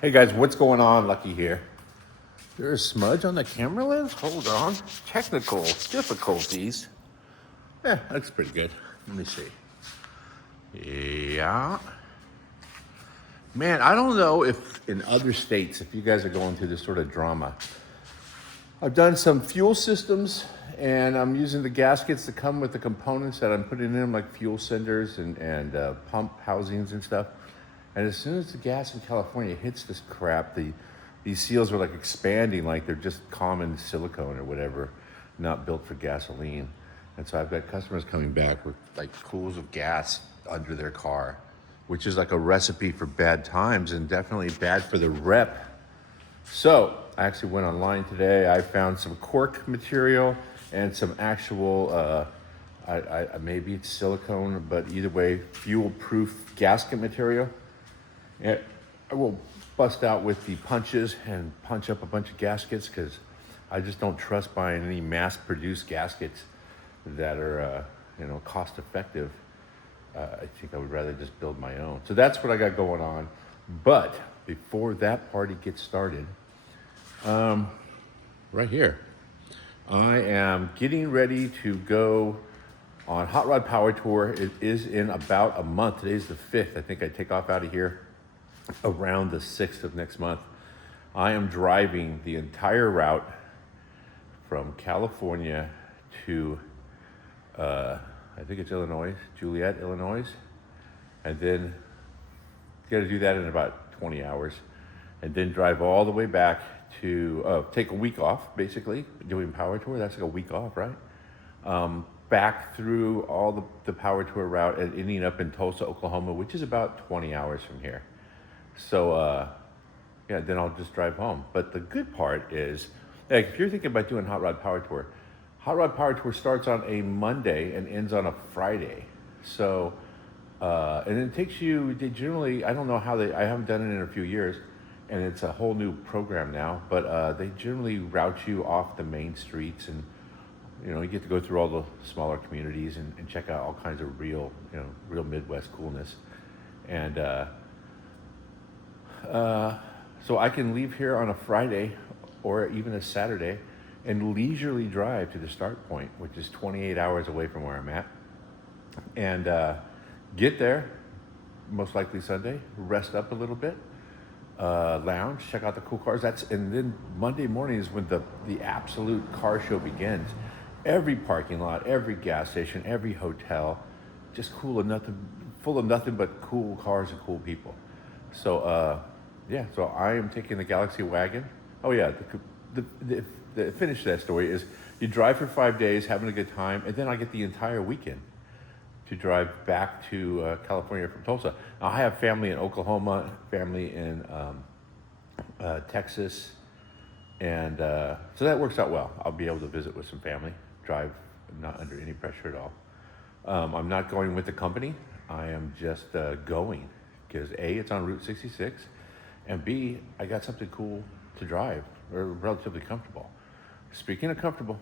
Hey guys, what's going on? Lucky here. There's a smudge on the camera lens? Hold on. Technical difficulties. Yeah, that's pretty good. Let me see. Yeah. Man, I don't know if in other states, if you guys are going through this sort of drama. I've done some fuel systems and I'm using the gaskets that come with the components that I'm putting in them, like fuel cylinders and pump housings and stuff. And as soon as the gas in California hits this crap, these seals are like expanding like they're just common silicone or whatever, not built for gasoline. And so I've got customers coming back with like pools of gas under their car, which is like a recipe for bad times and definitely bad for the rep. So I actually went online today. I found some cork material and some actual, maybe it's silicone, but either way, fuel-proof gasket material. And I will bust out with the punches and punch up a bunch of gaskets because I just don't trust buying any mass-produced gaskets that are, cost-effective. I think I would rather just build my own. So that's what I got going on. But before that party gets started, right here, I am getting ready to go on Hot Rod Power Tour. It is in about a month. Today's the 5th. I think I take off out of here around the 6th of next month. I am driving the entire route from California to, I think it's Illinois, Joliet, Illinois. And then got to do that in about 20 hours. And then drive all the way back to, take a week off, basically, doing Power Tour. That's like a week off, right? Back through all the Power Tour route and ending up in Tulsa, Oklahoma, which is about 20 hours from here. So, then I'll just drive home. But the good part is, like, if you're thinking about doing Hot Rod Power Tour, Hot Rod Power Tour starts on a Monday and ends on a Friday. So, and it takes you, they generally, I don't know how I haven't done it in a few years, and it's a whole new program now, but they generally route you off the main streets and, you get to go through all the smaller communities and check out all kinds of real Midwest coolness. And so I can leave here on a Friday or even a Saturday and leisurely drive to the start point, which is 28 hours away from where I'm at. And get there, most likely Sunday, rest up a little bit, lounge, check out the cool cars. And then Monday morning is when the absolute car show begins. Every parking lot, every gas station, every hotel, just full of nothing but cool cars and cool people. So so I am taking the Galaxie Wagon. Oh yeah, the finish of that story is you drive for 5 days, having a good time, and then I get the entire weekend to drive back to California from Tulsa. Now, I have family in Oklahoma, family in Texas, and so that works out well. I'll be able to visit with some family, drive not under any pressure at all. I'm not going with the company. I am just going because A, it's on Route 66, and B, I got something cool to drive, or relatively comfortable. Speaking of comfortable,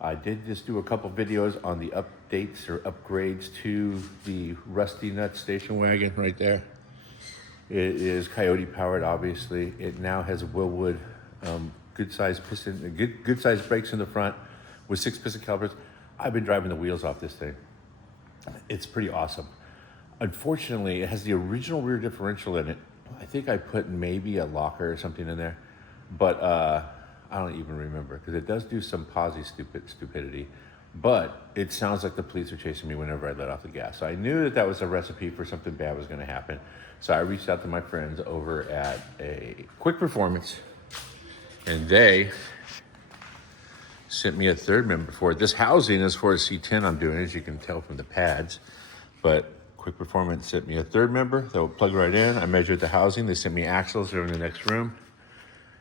I did just do a couple videos on the updates or upgrades to the Rusty Nut station wagon right there. It is Coyote powered, obviously. It now has a Willwood good size piston, good size brakes in the front with 6 piston calipers. I've been driving the wheels off this thing. It's pretty awesome. Unfortunately, it has the original rear differential in it. I think I put maybe a locker or something in there, but I don't even remember because it does do some posi stupidity, but it sounds like the police are chasing me whenever I let off the gas. So I knew that was a recipe for something bad was going to happen. So I reached out to my friends over at a Quick Performance, and they sent me a third member for it. This housing is for a C10 I'm doing, as you can tell from the pads, but Quick Performance sent me a third member that will plug right in. I measured the housing. They sent me axles. They're in the next room.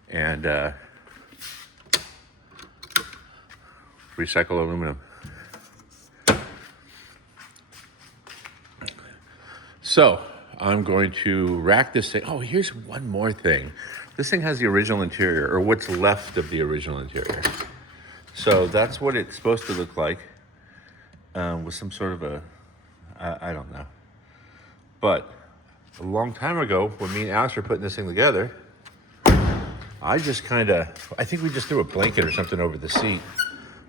And recycle aluminum. So I'm going to rack this thing. Oh, here's one more thing. This thing has the original interior, or what's left of the original interior. So that's what it's supposed to look like, with some sort of I don't know. But a long time ago, when me and Alex were putting this thing together, I think we just threw a blanket or something over the seat.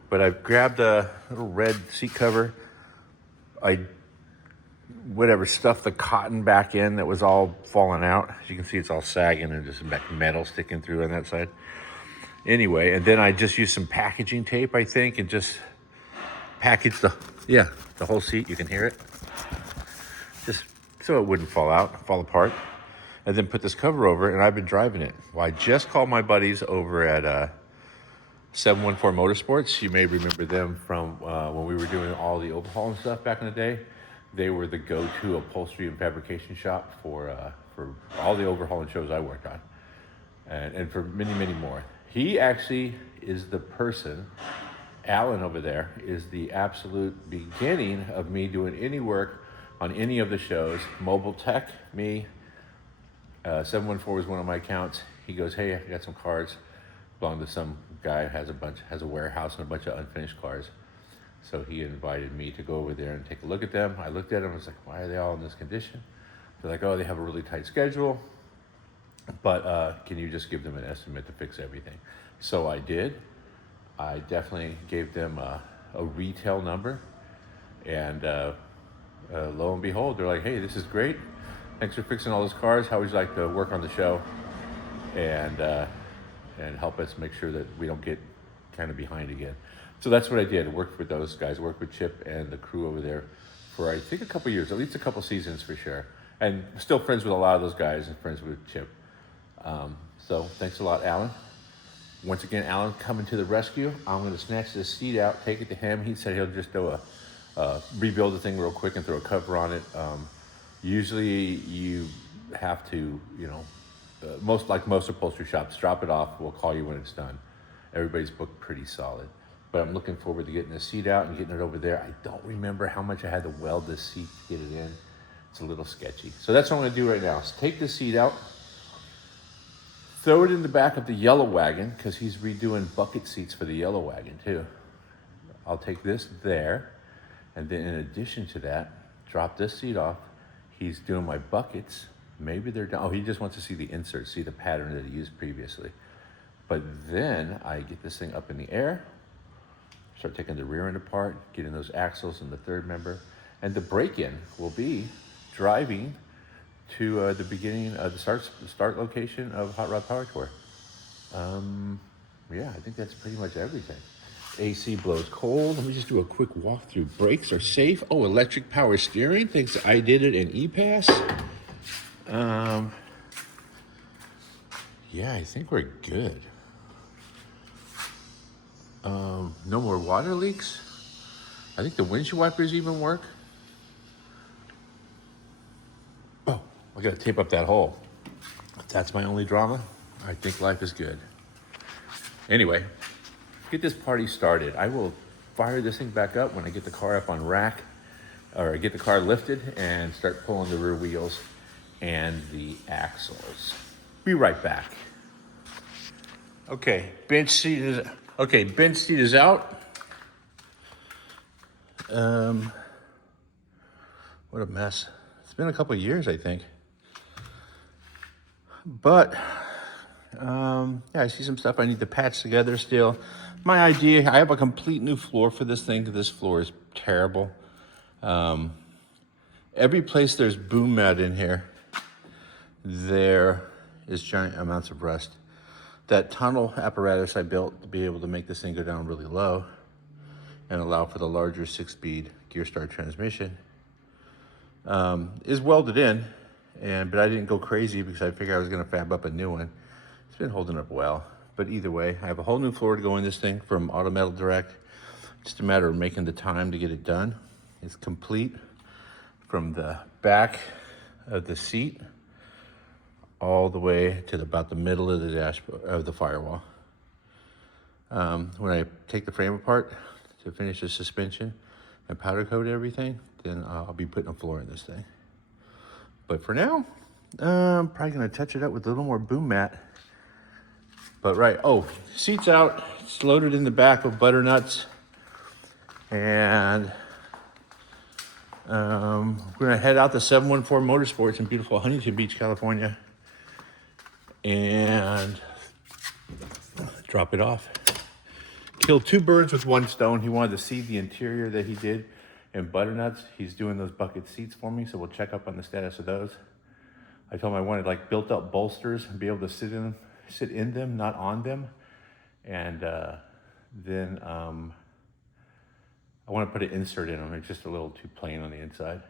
But I grabbed a little red seat cover. I stuffed the cotton back in that was all falling out. As you can see, it's all sagging and just metal sticking through on that side. Anyway, and then I just used some packaging tape, I think, and just packaged the whole seat. You can hear it. Just so it wouldn't fall apart. And then put this cover over, and I've been driving it. Well, I just called my buddies over at 714 Motorsports. You may remember them from when we were doing all the overhaul and stuff back in the day. They were the go-to upholstery and fabrication shop for all the overhauling shows I worked on, and for many, many more. He actually is the person. Alan over there is the absolute beginning of me doing any work on any of the shows. Mobile Tech, me. 714 was one of my accounts. He goes, hey, I got some cars. Belong to some guy who has a warehouse and a bunch of unfinished cars. So he invited me to go over there and take a look at them. I looked at them and was like, why are they all in this condition? They're like, oh, they have a really tight schedule, but can you just give them an estimate to fix everything? So I did. I definitely gave them a retail number, and lo and behold, they're like, hey, this is great. Thanks for fixing all those cars. How would you like to work on the show and help us make sure that we don't get kind of behind again? So that's what I did. Worked with those guys, worked with Chip and the crew over there for, I think, a couple years, at least a couple seasons for sure. And still friends with a lot of those guys and friends with Chip. So thanks a lot, Alan. Once again, Alan coming to the rescue. I'm going to snatch this seat out, take it to him. He said he'll just do rebuild the thing real quick and throw a cover on it. Usually you have to, most upholstery shops, drop it off. We'll call you when it's done. Everybody's booked pretty solid. But I'm looking forward to getting the seat out and getting it over there. I don't remember how much I had to weld this seat to get it in. It's a little sketchy. So that's what I'm going to do right now. Is take the seat out, throw it in the back of the yellow wagon, because he's redoing bucket seats for the yellow wagon too. I'll take this there, and then in addition to that, drop this seat off. He's doing my buckets. Maybe they're done. Oh, he just wants to see the insert, see the pattern that he used previously. But then I get this thing up in the air, start taking the rear end apart, getting those axles and the third member. And the break-in will be driving to the beginning of the start location of Hot Rod Power Tour. Yeah, I think that's pretty much everything. AC blows cold. Let me just do a quick walkthrough. Brakes are safe. Oh, electric power steering. Thanks, I did it in ePass. Yeah, I think we're good. No more water leaks. I think the windshield wipers even work. Oh, I gotta tape up that hole. If that's my only drama, I think life is good. Anyway, get this party started. I will fire this thing back up when I get the car up on rack, or get the car lifted and start pulling the rear wheels and the axles. Be right back. Okay, bench seat is out. What a mess. It's been a couple of years, I think. But yeah, I see some stuff I need to patch together still. My idea, I have a complete new floor for this thing, because this floor is terrible. Every place there's boom mat in here, there is giant amounts of rust. That tunnel apparatus I built to be able to make this thing go down really low and allow for the larger 6-speed gear star transmission is welded in, but I didn't go crazy because I figured I was going to fab up a new one. It's been holding up well, but either way, I have a whole new floor to go in this thing from Auto Metal Direct. Just a matter of making the time to get it done. It's complete from the back of the seat all the way to about the middle of the dashboard of the firewall. When I take the frame apart to finish the suspension and powder coat everything, then I'll be putting a floor in this thing. But for now, I'm probably gonna touch it up with a little more boom mat. But right, seat's out. It's loaded in the back with butternuts. And We're gonna head out to 714 Motorsports in beautiful Huntington Beach, California, and drop it off. Killed 2 birds with 1 stone. He wanted to see the interior that he did in butternuts. He's doing those bucket seats for me, so we'll check up on the status of those. I told him I wanted like built up bolsters and be able to sit in them, not on them. And then I want to put an insert in them. It's just a little too plain on the inside.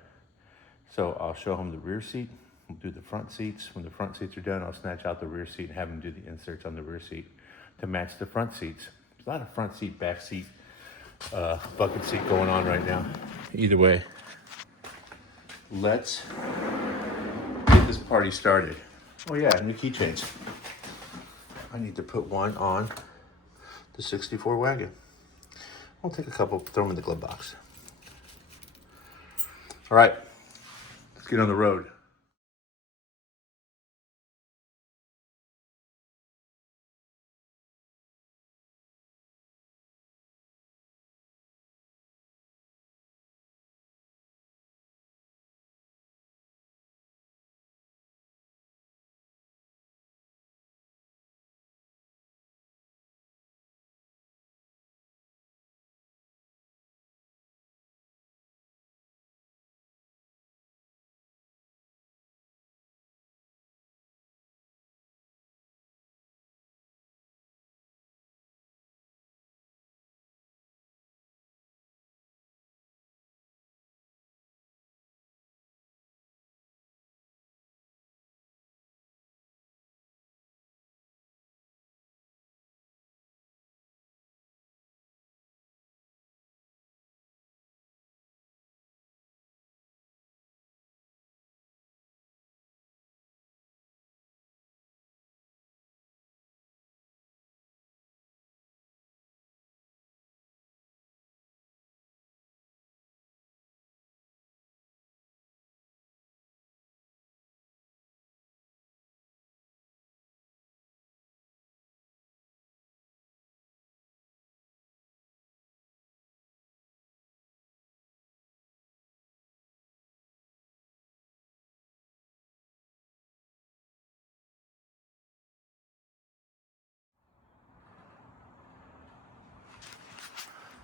So I'll show him the rear seat. We'll do the front seats. When the front seats are done, I'll snatch out the rear seat and have him do the inserts on the rear seat to match the front seats. There's a lot of front seat, back seat, bucket seat going on right now. Either way, let's get this party started. Oh yeah, new keychains. I need to put one on the 64 wagon. I'll take a couple, throw them in the glove box. All right, let's get on the road.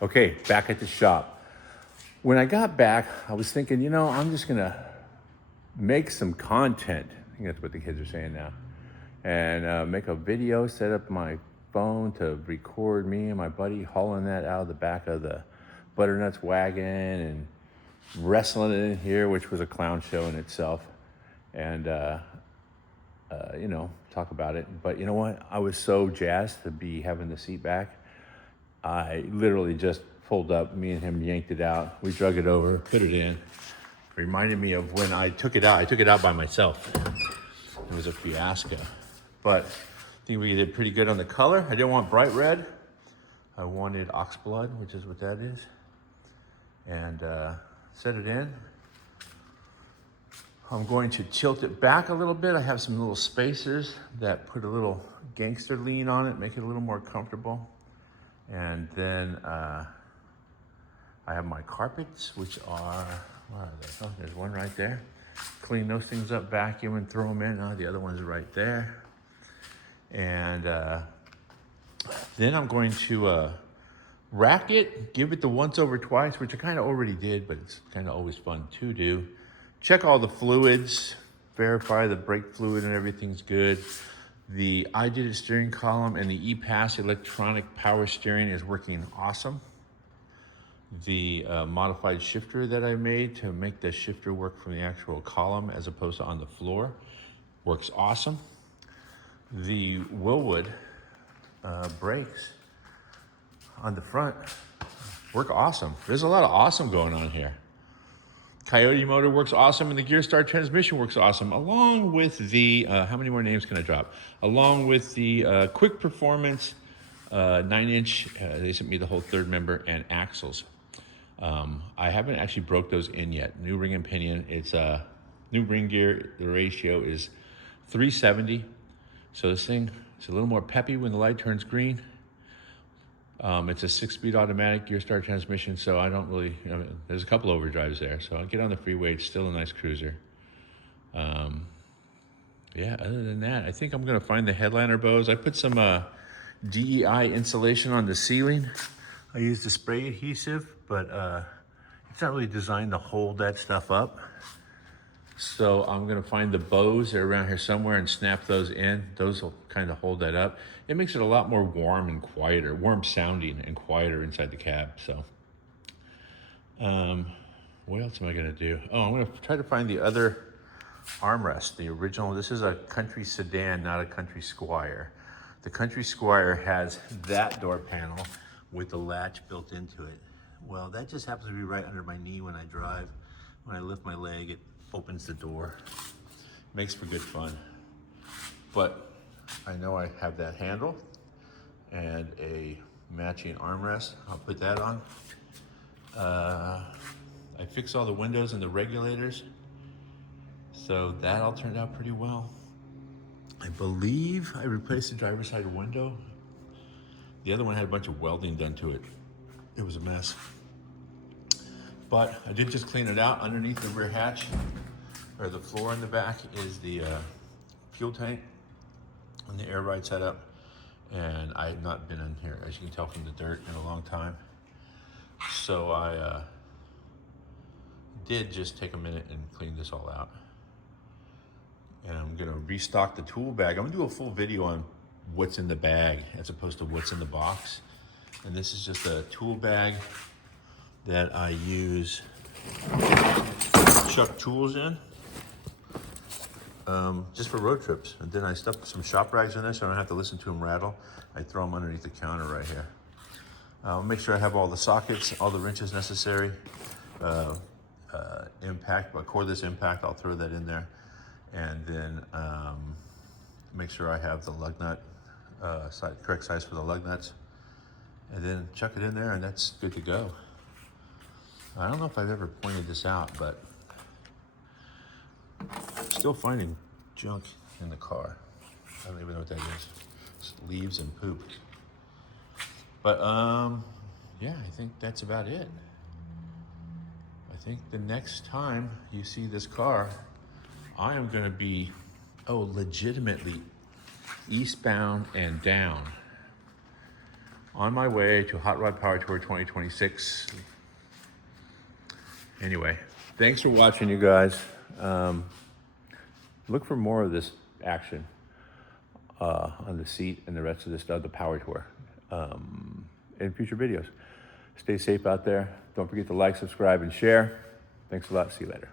Okay, back at the shop. When I got back, I was thinking, you know, I'm just gonna make some content. I think that's what the kids are saying now. And make a video, set up my phone to record me and my buddy hauling that out of the back of the Butternuts wagon and wrestling it in here, which was a clown show in itself. And, you know, talk about it. But you know what? I was so jazzed to be having the seat back. I literally just pulled up, me and him yanked it out. We drug it over, put it in. Reminded me of when I took it out. I took it out by myself. It was a fiasco. But I think we did pretty good on the color. I didn't want bright red. I wanted oxblood, which is what that is. And set it in. I'm going to tilt it back a little bit. I have some little spacers that put a little gangster lean on it, make it a little more comfortable. And then I have my carpets, which are, where are they? Oh, there's one right there. Clean those things up, vacuum, and throw them in. Oh, the other one's right there. And then I'm going to rack it, give it the once over twice, which I kind of already did, but it's kind of always fun to do. Check all the fluids, verify the brake fluid and everything's good. The I Did It steering column and the ePass electronic power steering is working awesome. The modified shifter that I made to make the shifter work from the actual column as opposed to on the floor works awesome. The Willwood brakes on the front work awesome. There's a lot of awesome going on here. Coyote motor works awesome, and the Gearstar transmission works awesome, along with the, how many more names can I drop? Along with the Quick Performance 9-inch, they sent me the whole third member, and axles. I haven't actually broke those in yet. New ring and pinion, it's new ring gear, the ratio is 370. So this thing is a little more peppy when the light turns green. It's a 6-speed automatic gear start transmission, so I don't really, there's a couple overdrives there. So I get on the freeway, it's still a nice cruiser. Yeah, other than that, I think I'm gonna find the headliner bows. I put some DEI insulation on the ceiling. I used a spray adhesive, but it's not really designed to hold that stuff up. So I'm gonna find the bows that are around here somewhere and snap those in. Those will kind of hold that up. It makes it a lot more warm and quieter, warm sounding and quieter inside the cab. So what else am I gonna do? Oh, I'm gonna try to find the other armrest, the original. This is a Country sedan, not a Country Squire. The Country Squire has that door panel with the latch built into it. Well, that just happens to be right under my knee when I drive. When I lift my leg, it opens the door. Makes for good fun. But I know I have that handle and a matching armrest. I'll put that on. I fixed all the windows and the regulators, so that all turned out pretty well. I believe I replaced the driver's side window. The other one had a bunch of welding done to it. It was a mess. But I did just clean it out. Underneath the rear hatch, or the floor in the back, is the fuel tank and the air ride setup. And I have not been in here, as you can tell from the dirt, in a long time. So I did just take a minute and clean this all out. And I'm gonna restock the tool bag. I'm gonna do a full video on what's in the bag as opposed to what's in the box. And this is just a tool bag that I use chuck tools in, just for road trips. And then I stuff some shop rags in there so I don't have to listen to them rattle. I throw them underneath the counter right here. I'll make sure I have all the sockets, all the wrenches necessary. Impact, cordless impact, I'll throw that in there. And then make sure I have the lug nut, correct size for the lug nuts. And then chuck it in there and that's good to go. I don't know if I've ever pointed this out, but I'm still finding junk in the car. I don't even know what that is. It's leaves and poop. But yeah, I think that's about it. I think the next time you see this car, I am gonna be, legitimately eastbound and down on my way to Hot Rod Power Tour 2026. Anyway, thanks for watching, you guys. Look for more of this action on the seat and the rest of this stuff, the Power Tour, in future videos. Stay safe out there. Don't forget to like, subscribe, and share. Thanks a lot. See you later.